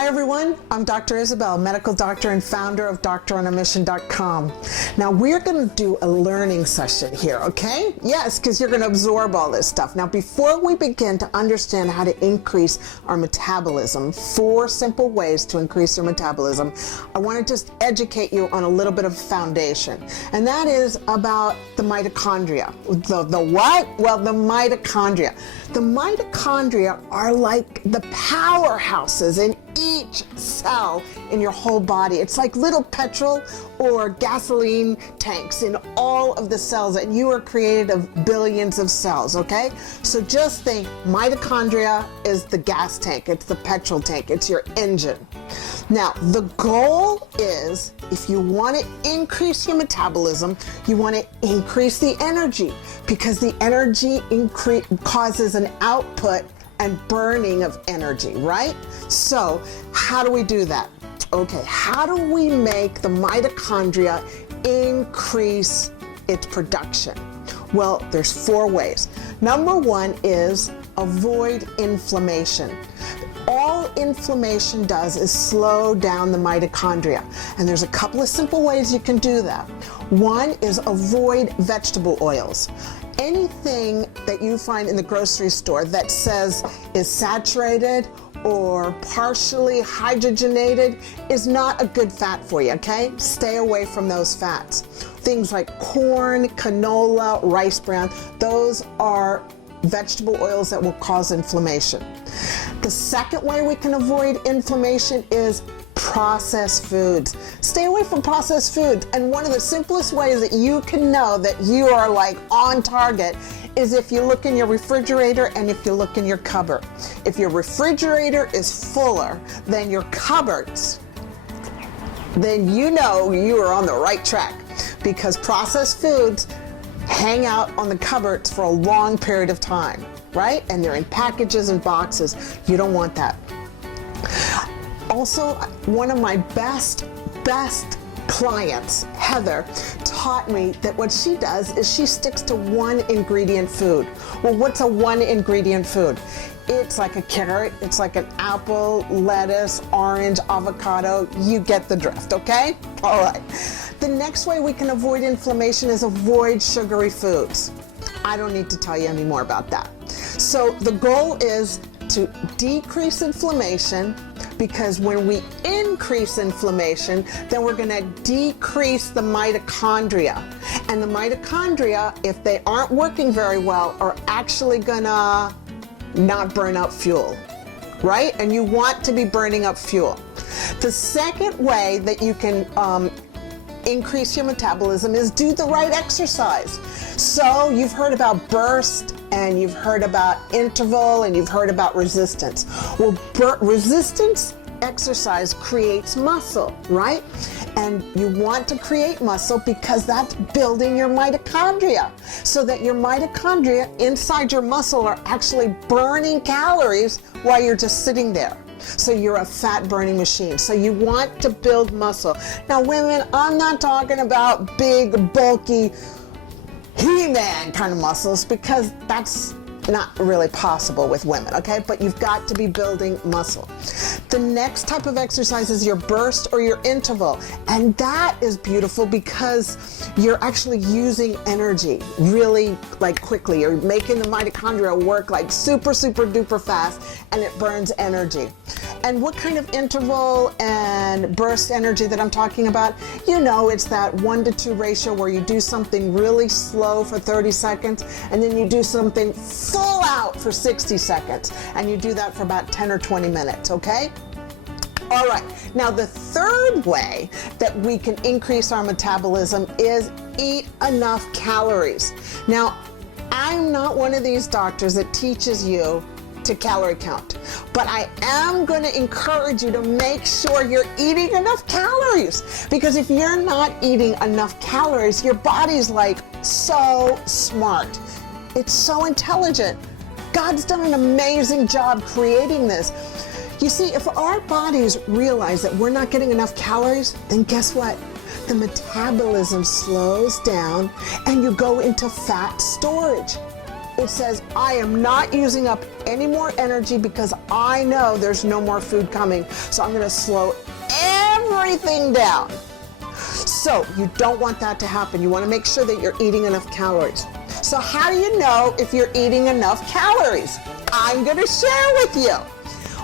Hi everyone, I'm Dr. Isabel, medical doctor and founder of Doctoronamission.com. Now we're going to do a learning session here, okay? Yes, because you're going to absorb all this stuff. Now before we begin to understand how to increase our metabolism, 4 simple ways to increase your metabolism, I want to just educate you on a little bit of foundation. And that is about the mitochondria. The what? Well, the mitochondria. The mitochondria are like the powerhouses in each cell in your whole body. It's like little petrol or gasoline tanks in all of the cells, and you are created of billions of cells, okay? So just think mitochondria is the gas tank, it's the petrol tank, it's your engine. Now, the goal is, if you want to increase your metabolism, you want to increase the energy, because the energy causes an output and burning of energy, right? So how do we do that? Okay, how do we make the mitochondria increase its production? Well, there's 4 ways. Number 1 is avoid inflammation. All inflammation does is slow down the mitochondria. And there's a couple of simple ways you can do that. One is avoid vegetable oils. Anything that you find in the grocery store that says is saturated or partially hydrogenated is not a good fat for you, okay? Stay away from those fats. Things like corn, canola, rice bran, those are vegetable oils that will cause inflammation. The second way we can avoid inflammation is processed foods. Stay away from processed foods. And one of the simplest ways that you can know that you are like on target is if you look in your refrigerator and if you look in your cupboard. If your refrigerator is fuller than your cupboards, then you know you are on the right track, because processed foods hang out on the cupboards for a long period of time, right? And they're in packages and boxes. You don't want that. Also, one of my best clients, Heather, taught me that what she does is she sticks to 1 ingredient food. Well, what's a 1 ingredient food? It's like a carrot, it's like an apple, lettuce, orange, avocado. You get the drift, okay? All right. The next way we can avoid inflammation is avoid sugary foods. I don't need to tell you any more about that. So the goal is to decrease inflammation, because when we increase inflammation, then we're going to decrease the mitochondria. And the mitochondria, if they aren't working very well, are actually going to not burn up fuel, right? And you want to be burning up fuel. The second way that you can increase your metabolism is do the right exercise. So you've heard about burst, and you've heard about interval, and you've heard about resistance. Well, resistance exercise creates muscle, right? And you want to create muscle because that's building your mitochondria, so that your mitochondria inside your muscle are actually burning calories while you're just sitting there. So you're a fat burning machine. So you want to build muscle. Now women, I'm not talking about big, bulky, He-Man kind of muscles, because that's not really possible with women, okay? But you've got to be building muscle. The next type of exercise is your burst or your interval. And that is beautiful because you're actually using energy really like quickly. You're making the mitochondria work like super, super duper fast, and it burns energy. And what kind of interval and burst energy that I'm talking about? You know, it's that 1-to-2 ratio where you do something really slow for 30 seconds, and then you do something full out for 60 seconds. And you do that for about 10 or 20 minutes, okay? All right, now the third way that we can increase our metabolism is eat enough calories. Now, I'm not one of these doctors that teaches you to calorie count, but I am going to encourage you to make sure you're eating enough calories, because if you're not eating enough calories, your body's like so smart. It's so intelligent. God's done an amazing job creating this. You see, if our bodies realize that we're not getting enough calories, then guess what? The metabolism slows down and you go into fat storage. It says, I am not using up any more energy because I know there's no more food coming. So I'm going to slow everything down. So you don't want that to happen. You want to make sure that you're eating enough calories. So how do you know if you're eating enough calories? I'm going to share with you.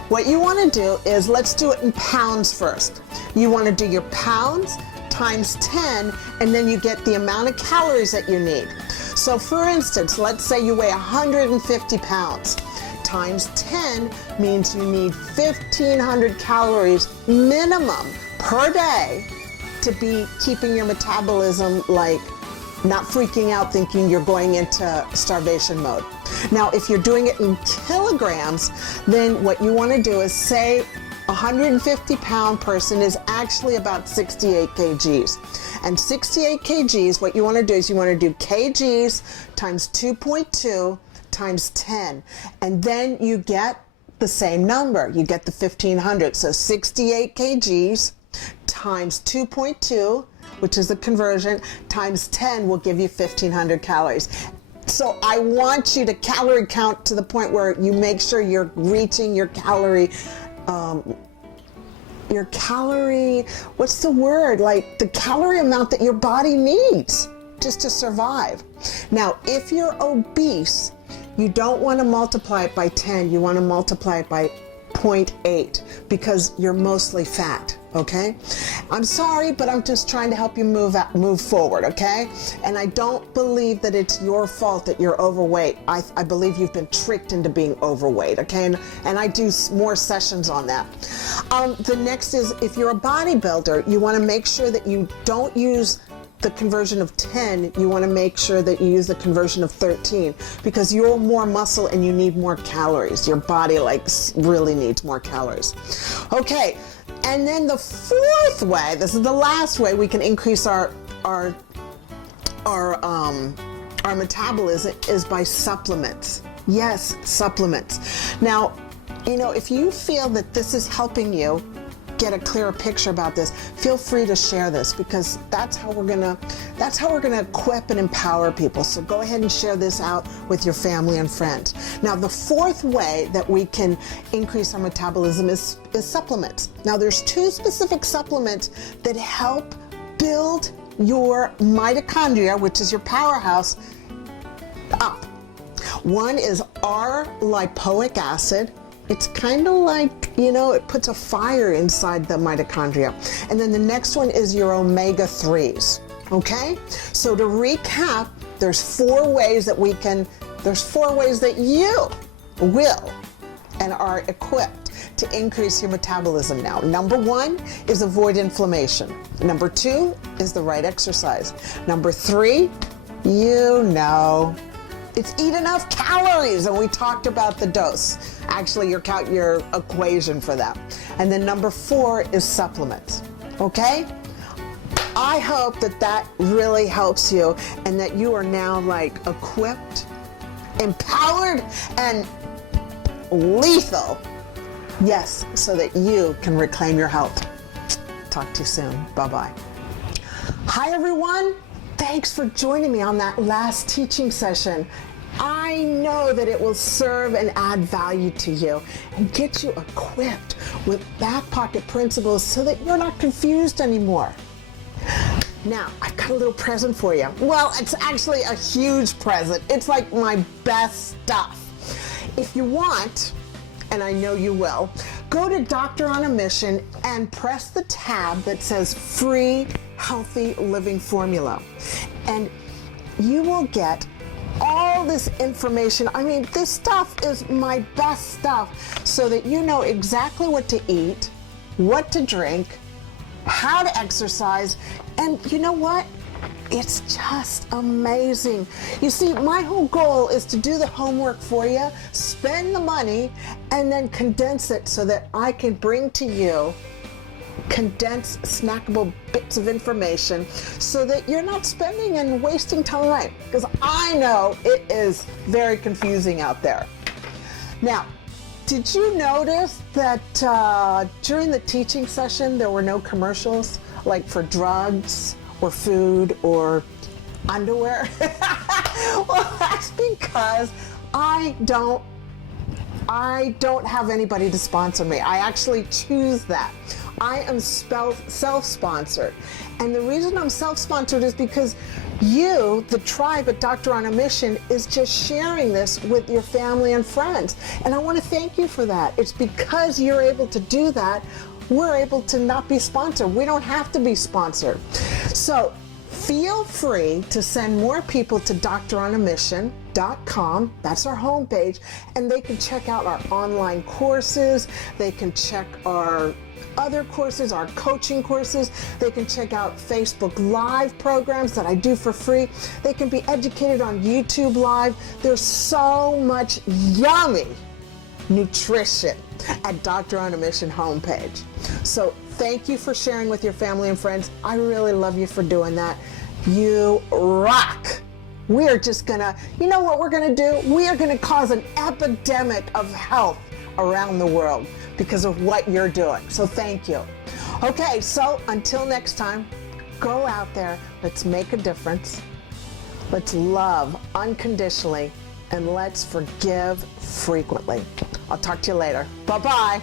What you want to do is, let's do it in pounds first. You want to do your pounds times 10, and then you get the amount of calories that you need. So for instance, let's say you weigh 150 pounds. Times 10 means you need 1,500 calories minimum per day to be keeping your metabolism like not freaking out thinking you're going into starvation mode. Now, if you're doing it in kilograms, then what you want to do is say a 150-pound person is actually about 68 kgs. And 68 kgs, what you want to do is you want to do kgs times 2.2 times 10. And then you get the same number. You get the 1,500. So 68 kgs times 2.2, which is the conversion, times 10 will give you 1,500 calories. So I want you to calorie count to the point where you make sure you're reaching your calorie, what's the word? Like the calorie amount that your body needs just to survive. Now, if you're obese, you don't want to multiply it by 10. You want to multiply it by 0.8 because you're mostly fat, okay? I'm sorry, but I'm just trying to help you move forward, okay? And I don't believe that it's your fault that you're overweight. I believe you've been tricked into being overweight, okay? And I do more sessions on that. The next is, if you're a bodybuilder, you want to make sure that you don't use the conversion of 10, you want to make sure that you use the conversion of 13 because you're more muscle and you need more calories. Your body really needs more calories. Okay, and then the fourth way, this is the last way we can increase our metabolism, is by supplements. Yes, supplements. Now, you know, if you feel that this is helping you get a clearer picture about this, feel free to share this because that's how we're gonna equip and empower people. So go ahead and share this out with your family and friends. Now, the fourth way that we can increase our metabolism is supplements. Now, there's two specific supplements that help build your mitochondria, which is your powerhouse, up. One is R-lipoic acid. It's kind of like, you know, it puts a fire inside the mitochondria. And then the next one is your omega-3s, okay? So to recap, there's four ways that you will and are equipped to increase your metabolism now. Number one is avoid inflammation. Number two is the right exercise. Number three, it's eat enough calories, and we talked about the dose. Actually, your equation for that. And then number four is supplements, okay? I hope that really helps you and that you are now equipped, empowered, and lethal. Yes, so that you can reclaim your health. Talk to you soon. Bye-bye. Hi, everyone. Thanks for joining me on that last teaching session. I know that it will serve and add value to you and get you equipped with back pocket principles so that you're not confused anymore. Now, I've got a little present for you. Well, it's actually a huge present. It's like my best stuff. If you want, and I know you will, go to Doctoronamission and press the tab that says Free Healthy Living Formula. And you will get all this information. I mean, this stuff is my best stuff so that you know exactly what to eat, what to drink, how to exercise, and you know what? It's just amazing. You see, my whole goal is to do the homework for you, spend the money, and then condense it so that I can bring to you condensed, snackable bits of information so that you're not spending and wasting time, because I know it is very confusing out there. Now, did you notice that during the teaching session there were no commercials like for drugs or food or underwear? Well, that's because I don't have anybody to sponsor me. I actually choose that. I am self-sponsored. And the reason I'm self-sponsored is because you, the tribe at Doctor on a Mission, is just sharing this with your family and friends. And I want to thank you for that. It's because you're able to do that, we're able to not be sponsored. We don't have to be sponsored. So feel free to send more people to doctoronamission.com. That's our homepage. And they can check out our online courses. They can check our other courses, our coaching courses. They can check out Facebook Live programs that I do for free. They can be educated on YouTube Live. There's so much yummy nutrition at Doctor on a Mission homepage. So thank you for sharing with your family and friends. I really love you for doing that. You rock. We're just gonna, you know what we're gonna do? We are gonna cause an epidemic of health around the world because of what you're doing. So thank you. Okay, so until next time, go out there, let's make a difference. Let's love unconditionally and let's forgive frequently. I'll talk to you later. Bye-bye.